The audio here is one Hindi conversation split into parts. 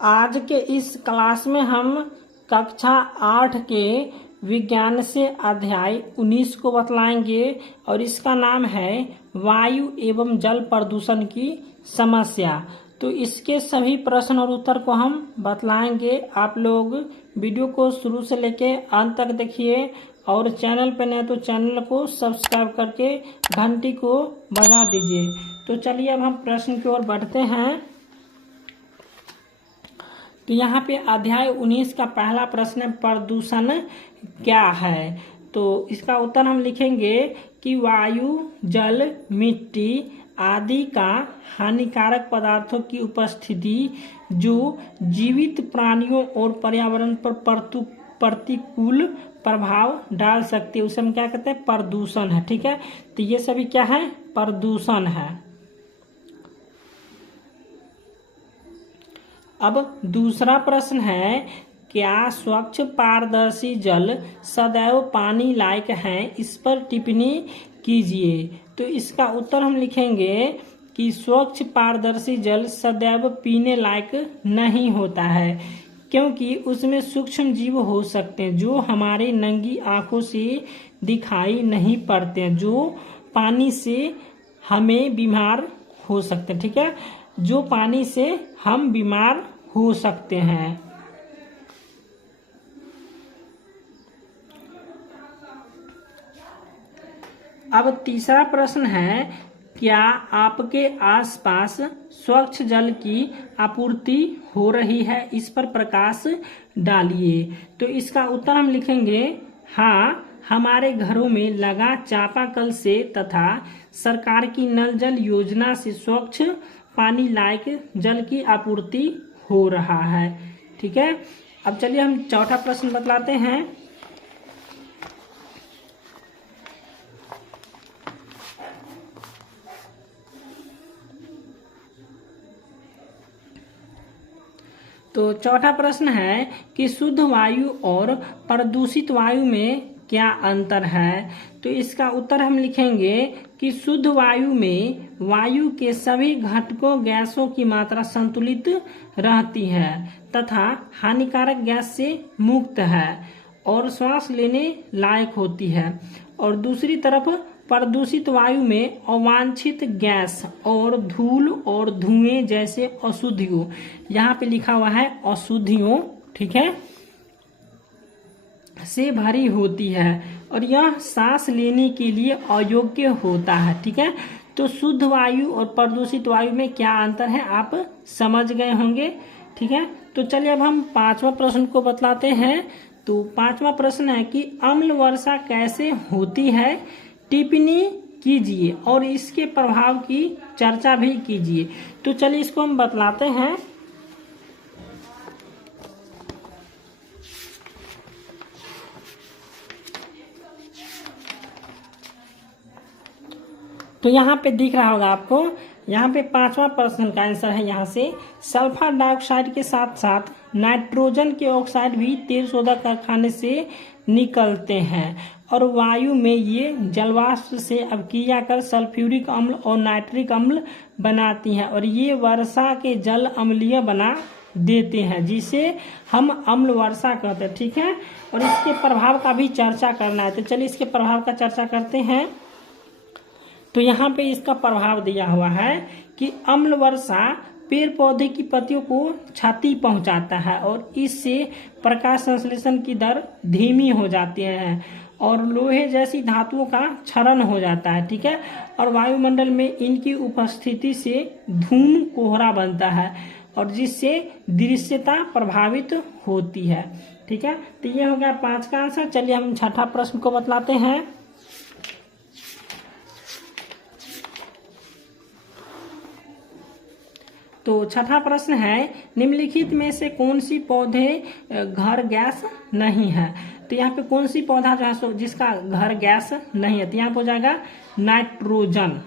आज के इस क्लास में हम कक्षा 8 के विज्ञान से अध्याय 19 को बतलाएंगे और इसका नाम है वायु एवं जल प्रदूषण की समस्या। तो इसके सभी प्रश्न और उत्तर को हम बतलाएंगे। आप लोग वीडियो को शुरू से लेके अंत तक देखिए और चैनल पर नए तो चैनल को सब्सक्राइब करके घंटी को बजा दीजिए। तो चलिए अब हम प्रश्न की ओर बढ़ते हैं। तो यहाँ पे अध्याय 19 का पहला प्रश्न है, प्रदूषण क्या है। तो इसका उत्तर हम लिखेंगे कि वायु, जल, मिट्टी आदि का हानिकारक पदार्थों की उपस्थिति जो जीवित प्राणियों और पर्यावरण पर प्रतिकूल प्रभाव डाल सकती है, उसे हम क्या कहते हैं, प्रदूषण है। ठीक है, तो ये सभी क्या है, प्रदूषण है। अब दूसरा प्रश्न है, क्या स्वच्छ पारदर्शी जल सदैव पानी लायक है, इस पर टिप्पणी कीजिए। तो इसका उत्तर हम लिखेंगे कि स्वच्छ पारदर्शी जल सदैव पीने लायक नहीं होता है, क्योंकि उसमें सूक्ष्म जीव हो सकते हैं जो हमारे नंगी आंखों से दिखाई नहीं पड़ते हैं, जो पानी से हमें बीमार हो सकते हैं। ठीक है, जो पानी से हम बीमार हो सकते हैं। अब तीसरा प्रश्न है, क्या आपके आसपास स्वच्छ जल की आपूर्ति हो रही है, इस पर प्रकाश डालिए। तो इसका उत्तर हम लिखेंगे, हाँ, हमारे घरों में लगा चापाकल से तथा सरकार की नल जल योजना से स्वच्छ पानी लायक जल की आपूर्ति हो रहा है। ठीक है, अब चलिए हम चौथा प्रश्न बतलाते हैं। तो चौथा प्रश्न है कि शुद्ध वायु और प्रदूषित वायु में क्या अंतर है। तो इसका उत्तर हम लिखेंगे कि शुद्ध वायु में वायु के सभी घटकों गैसों की मात्रा संतुलित रहती है तथा हानिकारक गैस से मुक्त है और सांस लेने लायक होती है, और दूसरी तरफ प्रदूषित वायु में अवांछित गैस और धूल और धुएं जैसे अशुद्धियों, यहाँ पे लिखा हुआ है अशुद्धियों, ठीक है, से भरी होती है और यह सांस लेने के लिए अयोग्य होता है। ठीक है, तो शुद्ध वायु और प्रदूषित वायु में क्या अंतर है आप समझ गए होंगे। ठीक है, तो चलिए अब हम पांचवा प्रश्न को बतलाते हैं। तो पांचवा प्रश्न है कि अम्ल वर्षा कैसे होती है, टिप्पणी कीजिए और इसके प्रभाव की चर्चा भी कीजिए। तो चलिए इसको हम बतलाते हैं। तो यहाँ पे दिख रहा होगा आपको, यहाँ पे पांचवा प्रश्न का आंसर है, यहाँ से सल्फर डाइऑक्साइड के साथ साथ नाइट्रोजन के ऑक्साइड भी तेल सोधा कारखाने से निकलते हैं और वायु में ये जलवाष्प से अभिक्रिया कर सल्फ्यूरिक अम्ल और नाइट्रिक अम्ल बनाती हैं और ये वर्षा के जल अम्लीय बना देते हैं, जिसे हम अम्ल वर्षा कहते हैं। ठीक है, और इसके प्रभाव का भी चर्चा करना है। तो चलिए इसके प्रभाव का चर्चा करते हैं। तो यहाँ पे इसका प्रभाव दिया हुआ है कि अम्ल वर्षा पेड़ पौधे की पत्तियों को क्षति पहुंचाता है और इससे प्रकाश संश्लेषण की दर धीमी हो जाती है और लोहे जैसी धातुओं का क्षरण हो जाता है। ठीक है, और वायुमंडल में इनकी उपस्थिति से धूम कोहरा बनता है और जिससे दृश्यता प्रभावित होती है। ठीक है, तो ये हो गया 5 का आंसर। चलिए हम छठा प्रश्न को बतलाते हैं। तो छठा प्रश्न है, निम्नलिखित में से कौन सी पौधे घर गैस नहीं है। तो यहाँ पे कौन सी पौधा जो है जिसका घर गैस नहीं है, तो यहाँ पे हो जाएगा नाइट्रोजन।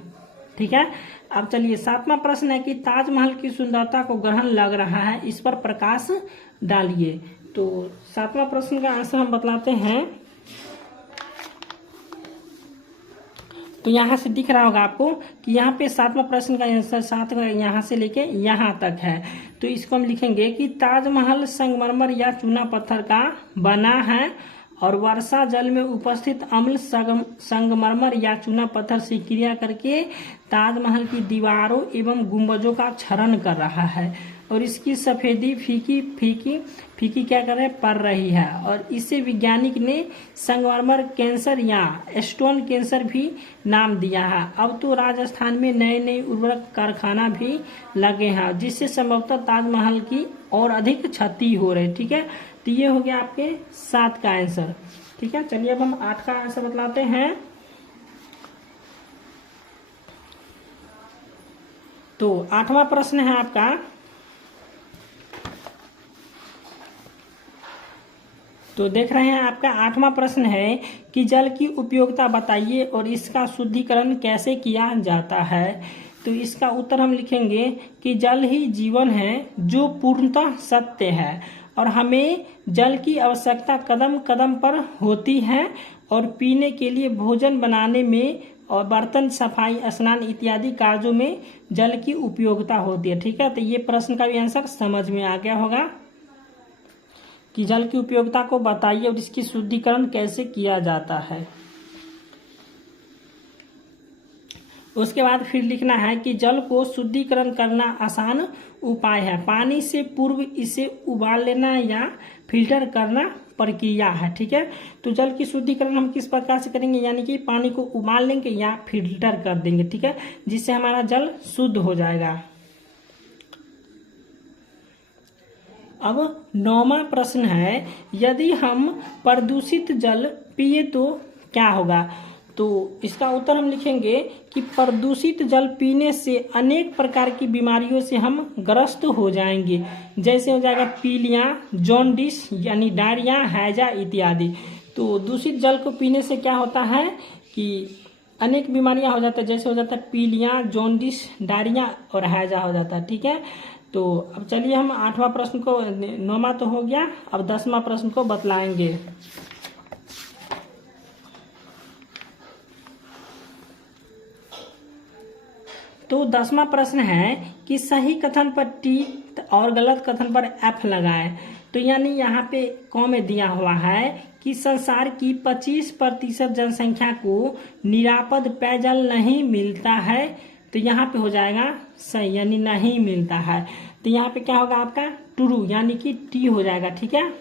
ठीक है, अब चलिए सातवां प्रश्न है कि ताजमहल की सुंदरता को ग्रहण लग रहा है, इस पर प्रकाश डालिए। तो सातवां प्रश्न का आंसर हम बतलाते हैं। तो यहाँ से दिख रहा होगा आपको कि यहाँ पे 7वां प्रश्न का आंसर 7 यहाँ से लेके यहाँ तक है। तो इसको हम लिखेंगे कि ताजमहल संगमरमर या चूना पत्थर का बना है और वर्षा जल में उपस्थित अम्ल संगमरमर या चूना पत्थर से क्रिया करके ताजमहल की दीवारों एवं गुंबजों का क्षरण कर रहा है और इसकी सफेदी फीकी फीकी फीकी क्या कर रहे हैं, पड़ रही है। और इसे वैज्ञानिक ने संगमरमर कैंसर या स्टोन कैंसर भी नाम दिया है। अब तो राजस्थान में नए नए उर्वरक कारखाना भी लगे हैं जिससे संभवतः ताजमहल की और अधिक क्षति हो रही। ठीक है, तो ये हो गया आपके 7 का आंसर। ठीक है, चलिए अब हम 8 का आंसर बतलाते हैं। तो 8वां प्रश्न है आपका, तो देख रहे हैं आपका 8वां प्रश्न है कि जल की उपयोगिता बताइए और इसका शुद्धिकरण कैसे किया जाता है। तो इसका उत्तर हम लिखेंगे कि जल ही जीवन है जो पूर्णतः सत्य है और हमें जल की आवश्यकता कदम कदम पर होती है और पीने के लिए, भोजन बनाने में और बर्तन सफाई, स्नान इत्यादि कार्यों में जल की उपयोगिता होती है। ठीक है, तो ये प्रश्न का भी आंसर समझ में आ गया होगा कि जल की उपयोगिता को बताइए और इसकी शुद्धिकरण कैसे किया जाता है। उसके बाद फिर लिखना है कि जल को शुद्धिकरण करना आसान उपाय है। पानी से पूर्व इसे उबाल लेना या फिल्टर करना प्रक्रिया है। ठीक है, तो जल की शुद्धिकरण हम किस प्रकार से करेंगे, यानी कि पानी को उबाल लेंगे या फिल्टर कर देंगे। ठीक है, जिससे हमारा जल शुद्ध हो जाएगा। अब 9वां प्रश्न है, यदि हम प्रदूषित जल पिए तो क्या होगा। तो इसका उत्तर हम लिखेंगे कि प्रदूषित जल पीने से अनेक प्रकार की बीमारियों से हम ग्रस्त हो जाएंगे, जैसे हो जाएगा पीलिया, जॉन्डिस यानी डायरिया, हैजा इत्यादि। तो दूषित जल को पीने से क्या होता है कि अनेक बीमारियां हो जाती है, जैसे हो जाता है पीलिया, जॉन्डिस, डायरिया और हैजा हो जाता है। ठीक है, तो अब चलिए हम 8वां प्रश्न को, 9वां तो हो गया, अब 10वां प्रश्न को बतलाएंगे। तो 10वां प्रश्न है कि सही कथन पर टी और गलत कथन पर एफ लगाएं। तो यानी यहाँ पे क में दिया हुआ है कि संसार की 25% जनसंख्या को निरापद पेयजल नहीं मिलता है। तो यहाँ पे हो जाएगा सही, यानी नहीं मिलता है। तो यहाँ पे क्या होगा आपका ट्रू, यानी कि टी हो जाएगा। ठीक है,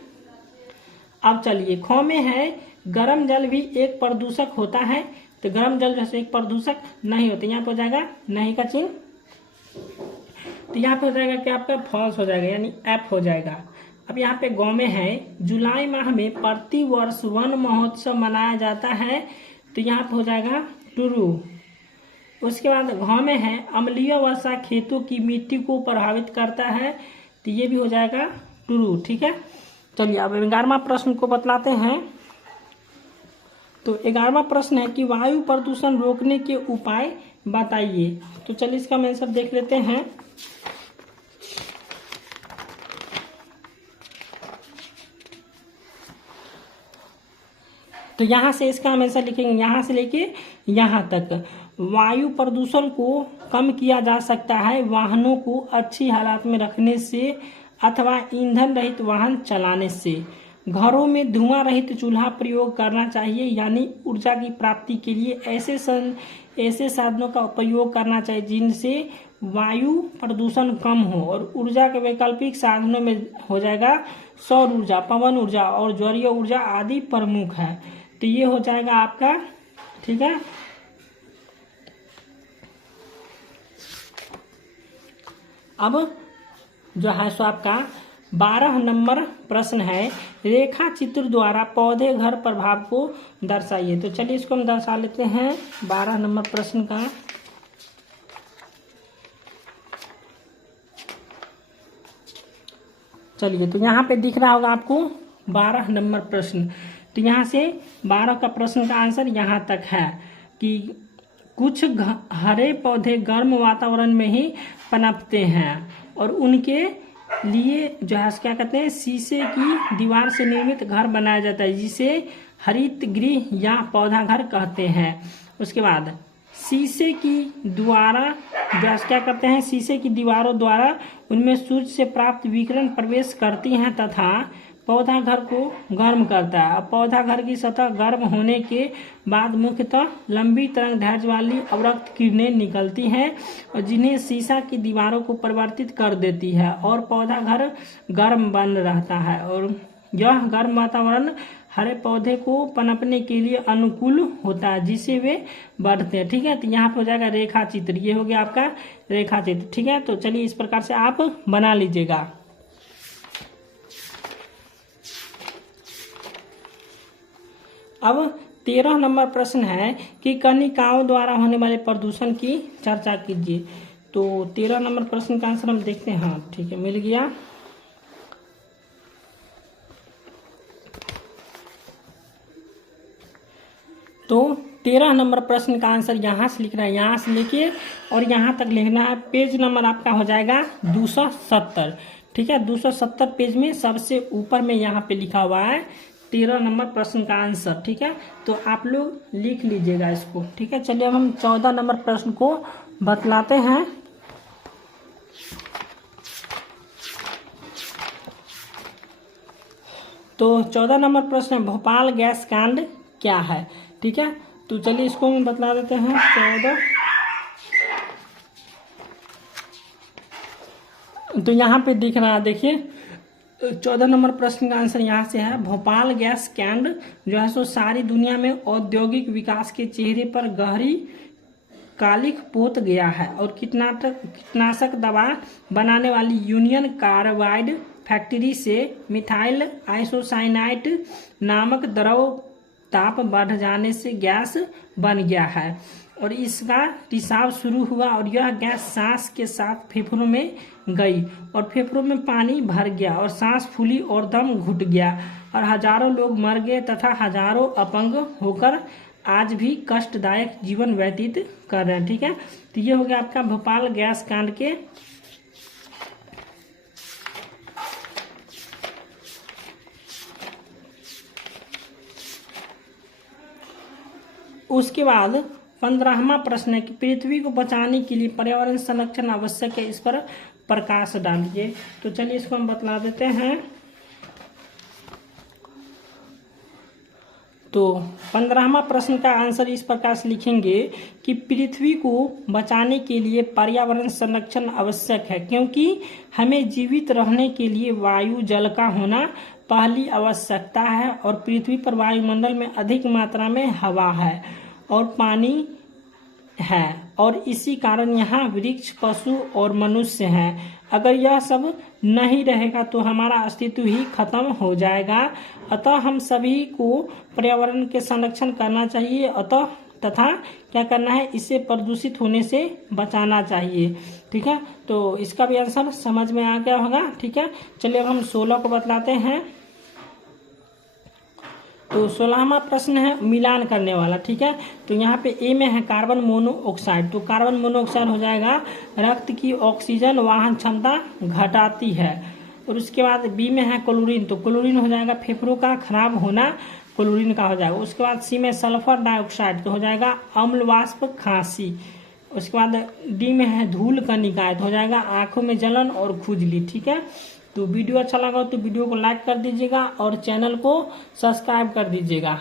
अब चलिए ख में है गर्म जल भी एक प्रदूषक होता है। तो गर्म जल जैसे एक प्रदूषक नहीं होता, यहाँ पे हो जाएगा नहीं का चिन्ह। तो यहाँ पे हो जाएगा कि आपका फॉल्स हो जाएगा, यानी एफ हो जाएगा। अब यहाँ पे गौ में है जुलाई माह में प्रति वर्ष वन महोत्सव मनाया जाता है। तो यहाँ पे हो जाएगा ट्रू। उसके बाद घ में है अम्लीय वर्षा खेतों की मिट्टी को प्रभावित करता है। तो ये भी हो जाएगा ट्रू। ठीक है, चलिए अब 11वां प्रश्न को बतलाते हैं। तो 11वां प्रश्न है कि वायु प्रदूषण रोकने के उपाय बताइए। तो चलिए इसका आंसर देख लेते हैं। तो यहाँ से इसका हम आंसर लिखेंगे, यहाँ से लेके यहाँ तक। वायु प्रदूषण को कम किया जा सकता है वाहनों को अच्छी हालत में रखने से अथवा ईंधन रहित वाहन चलाने से। घरों में धुआं रहित चूल्हा प्रयोग करना चाहिए, यानी ऊर्जा की प्राप्ति के लिए ऐसे साधनों का उपयोग करना चाहिए जिनसे वायु प्रदूषण कम हो। और ऊर्जा के वैकल्पिक साधनों में हो जाएगा सौर ऊर्जा, पवन ऊर्जा और ज्वारीय ऊर्जा आदि प्रमुख है। तो ये हो जाएगा आपका। ठीक है, अब जो है सो आपका 12 नंबर प्रश्न है, रेखा चित्र द्वारा पौधे घर प्रभाव को दर्शाइए। तो चलिए इसको हम दर्शा लेते हैं 12 नंबर प्रश्न का। चलिए, तो यहाँ पे दिख रहा होगा आपको 12 नंबर प्रश्न। तो यहाँ से 12 का प्रश्न का आंसर यहाँ तक है कि कुछ हरे पौधे गर्म वातावरण में ही पनपते हैं और उनके लिए जो है क्या कहते हैं, शीशे की दीवार से निर्मित घर बनाया जाता है जिसे हरित गृह या पौधा घर कहते हैं। उसके बाद शीशे की द्वारा क्या करते हैं, शीशे की दीवारों द्वारा उनमें सूर्य से प्राप्त विकिरण प्रवेश करती हैं तथा पौधा घर को गर्म करता है। अब पौधा घर की सतह गर्म होने के बाद मुख्यतः लंबी तरंग दैर्ध्य वाली अवरक्त किरणें निकलती हैं और जिन्हें शीशा की दीवारों को परिवर्तित कर देती है और पौधा घर गर्म बन रहता है। और यह गर्म वातावरण हरे पौधे को पनपने के लिए अनुकूल होता है जिससे वे बढ़ते हैं। ठीक है, तो यहाँ पे हो जाएगा रेखा चित्र। ये हो गया आपका रेखा चित्र। ठीक है, तो चलिए इस प्रकार से आप बना लीजिएगा। अब 13 नंबर प्रश्न है कि कनिकाओं द्वारा होने वाले प्रदूषण की चर्चा कीजिए। तो 13 नंबर प्रश्न का आंसर हम देखते हैं। हाँ ठीक है, मिल गया। तो 13 नंबर प्रश्न का आंसर यहाँ से लिखना है, यहाँ से लिखिए और यहाँ तक लिखना है। पेज नंबर आपका हो जाएगा 270। ठीक है, 270 पेज में सबसे ऊपर में यहाँ पे लिखा हुआ है 13 नंबर प्रश्न का आंसर। ठीक है, तो आप लोग लिख लीजिएगा इसको। ठीक है, चलिए अब हम 14 नंबर प्रश्न को बतलाते हैं। तो 14 नंबर प्रश्न है भोपाल गैस कांड क्या है। ठीक है, तो चलिए इसको हम बतला देते हैं। 14 तो यहाँ पे दिख रहा है, देखिए 14 नंबर प्रश्न का आंसर यहाँ से है भोपाल गैस कांड जो है सो सारी दुनिया में औद्योगिक विकास के चेहरे पर गहरी कालिख पोत गया है और कीटनाशक दवा बनाने वाली यूनियन कार्बाइड फैक्ट्री से मिथाइल आइसोसाइनाइट नामक द्रव ताप बढ़ जाने से गैस बन गया है और इसका रिसाव शुरू हुआ और यह गैस सांस के साथ फेफड़ों में गई और फेफड़ों में पानी भर गया और सांस फूली और दम घुट गया और हजारों लोग मर गए तथा हजारों अपंग होकर आज भी कष्टदायक जीवन व्यतीत कर रहे हैं। ठीक है, तो ये हो गया आपका भोपाल गैस कांड के उसके बाद 15वां प्रश्न है कि पृथ्वी को बचाने के लिए पर्यावरण संरक्षण आवश्यक है, इस पर प्रकाश डालिए। तो चलिए इसको हम बतला देते हैं। तो 15वां प्रश्न का आंसर इस प्रकार से लिखेंगे कि पृथ्वी को बचाने के लिए पर्यावरण संरक्षण आवश्यक है क्योंकि हमें जीवित रहने के लिए वायु जल का होना पहली आवश्यकता है और पृथ्वी पर वायुमंडल में अधिक मात्रा में हवा है और पानी है और इसी कारण यहाँ वृक्ष पशु और मनुष्य हैं। अगर यह सब नहीं रहेगा तो हमारा अस्तित्व ही खत्म हो जाएगा। अतः हम सभी को पर्यावरण के संरक्षण करना चाहिए तथा क्या करना है, इसे प्रदूषित होने से बचाना चाहिए। ठीक है, तो इसका भी आंसर समझ में आ गया होगा। ठीक है, चलिए अब हम 16 को बतलाते हैं। तो 16वां प्रश्न है मिलान करने वाला। ठीक है, तो यहाँ पे ए में है कार्बन मोनोऑक्साइड। तो कार्बन मोनोऑक्साइड हो जाएगा रक्त की ऑक्सीजन वाहन क्षमता घटाती है और उसके बाद बी में है क्लोरीन। तो क्लोरीन हो जाएगा फेफड़ों का खराब होना, क्लोरीन का हो जाएगा। उसके बाद सी में सल्फर डाइऑक्साइड तो हो जाएगा अम्ल वाष्प खांसी। उसके बाद डी में है धूल कणिकाएं तो हो जाएगा आंखों में जलन और खुजली। ठीक है, तो वीडियो अच्छा लगा तो वीडियो को लाइक कर दीजिएगा और चैनल को सब्सक्राइब कर दीजिएगा।